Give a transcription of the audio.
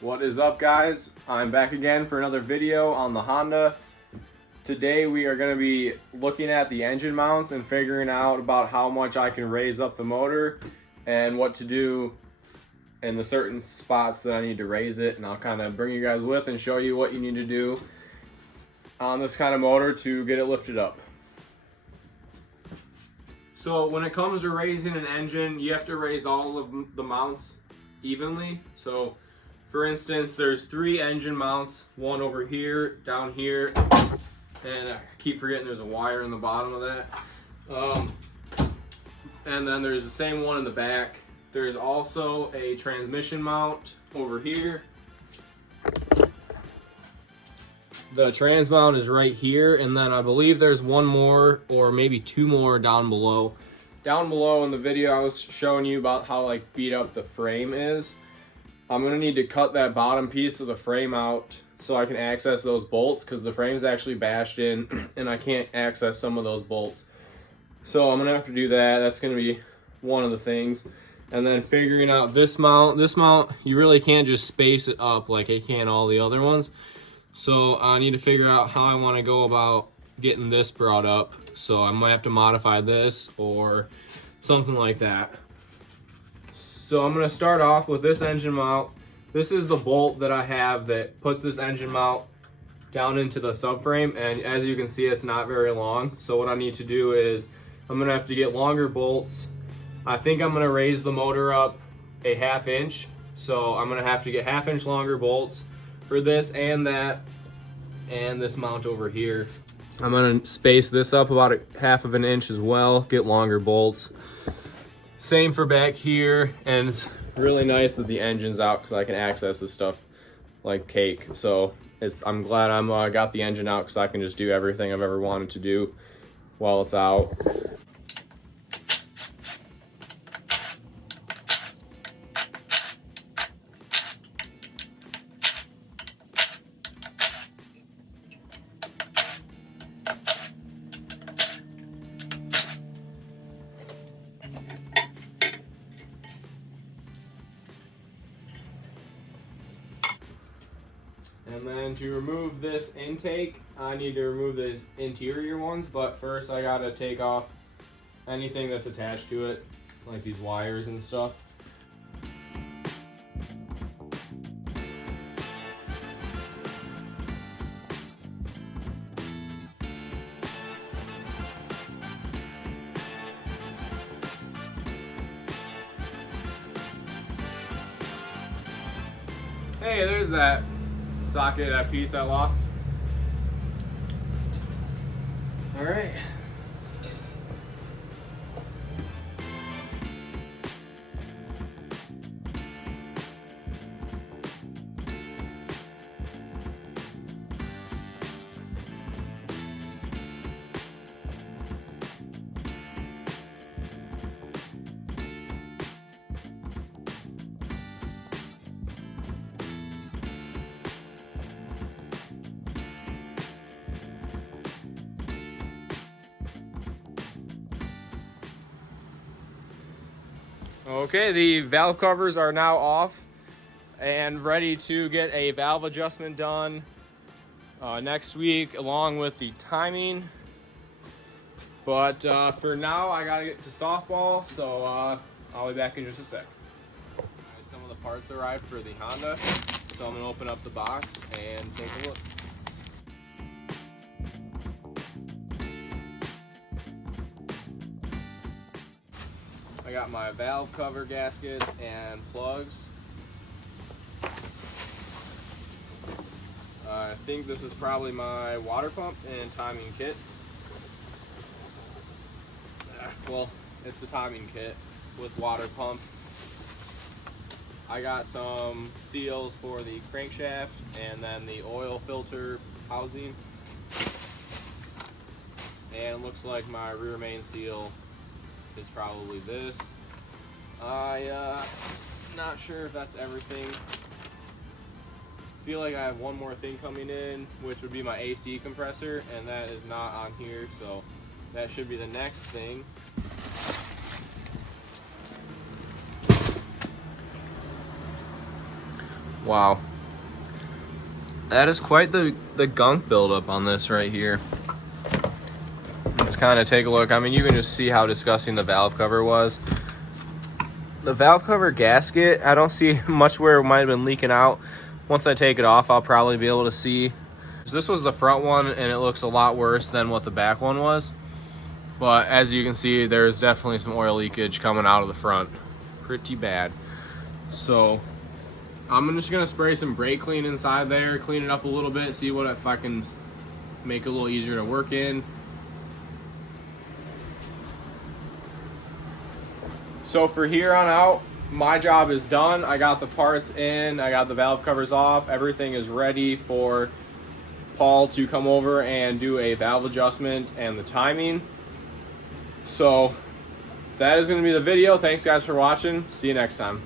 What is up, guys? I'm back again for another video on the Honda. Today we are going to be looking at the engine mounts and figuring out about how much I can raise up the motor and what to do in the certain spots that I need to raise it, and I'll kind of bring you guys with and show you what you need to do on this kind of motor to get it lifted up. So when it comes to raising an engine, you have to raise all of the mounts evenly. So for instance, there's 3 engine mounts, one over here, down here, and I keep forgetting there's a wire in the bottom of that. And then there's the same one in the back. There's also a transmission mount over here. The trans mount is right here, and then I believe there's one more or maybe 2 more down below. Down below in the video I was showing you about how beat up the frame is. I'm gonna need to cut that bottom piece of the frame out so I can access those bolts, because the frame's actually bashed in and I can't access some of those bolts. So I'm gonna have to do that. That's gonna be one of the things. And then figuring out this mount, you really can't just space it up like I can all the other ones. So I need to figure out how I want to go about getting this brought up. So I might have to modify this or something like that. So I'm going to start off with this engine mount. This is the bolt that I have that puts this engine mount down into the subframe, and as you can see, it's not very long. So what I need to do is I'm going to have to get longer bolts. I think I'm going to raise the motor up a 1/2 inch. So I'm going to have to get 1/2 inch longer bolts for this and that, and this mount over here. I'm going to space this up about 1/2 inch as well, get longer bolts. Same for back here, and it's really nice that the engine's out because I can access this stuff like cake. So I'm glad I'm got the engine out, because I can just do everything I've ever wanted to do while it's out. And then to remove this intake, I need to remove these interior ones, but first I gotta take off anything that's attached to it, like these wires and stuff. Hey, there's that socket, that piece I lost. All right. Okay, the valve covers are now off and ready to get a valve adjustment done next week, along with the timing. But for now, I gotta get to softball, so I'll be back in just a sec. Some of the parts arrived for the Honda, so I'm gonna open up the box and take a look. I got my valve cover gaskets and plugs. I think this is probably my water pump and timing kit. Well, it's the timing kit with water pump. I got some seals for the crankshaft and then the oil filter housing. And it looks like my rear main seal is probably this. Not sure if that's everything. Feel like I have one more thing coming in, which would be my AC compressor, and that is not on here, so that should be the next thing. Wow. That is quite the gunk buildup on this right here. Let's kind of take a look. I mean, you can just see how disgusting the valve cover was. The valve cover gasket, I don't see much where it might have been leaking out. Once I take it off, I'll probably be able to see. This was the front one, and it looks a lot worse than what the back one was. But as you can see, there's definitely some oil leakage coming out of the front. Pretty bad. So I'm just gonna spray some brake clean inside there, clean it up a little bit, see what if I can make it a little easier to work in. So for here on out, my job is done. I got the parts in, I got the valve covers off, everything is ready for Paul to come over and do a valve adjustment and the timing. So that is going to be the video. Thanks guys for watching. See you next time.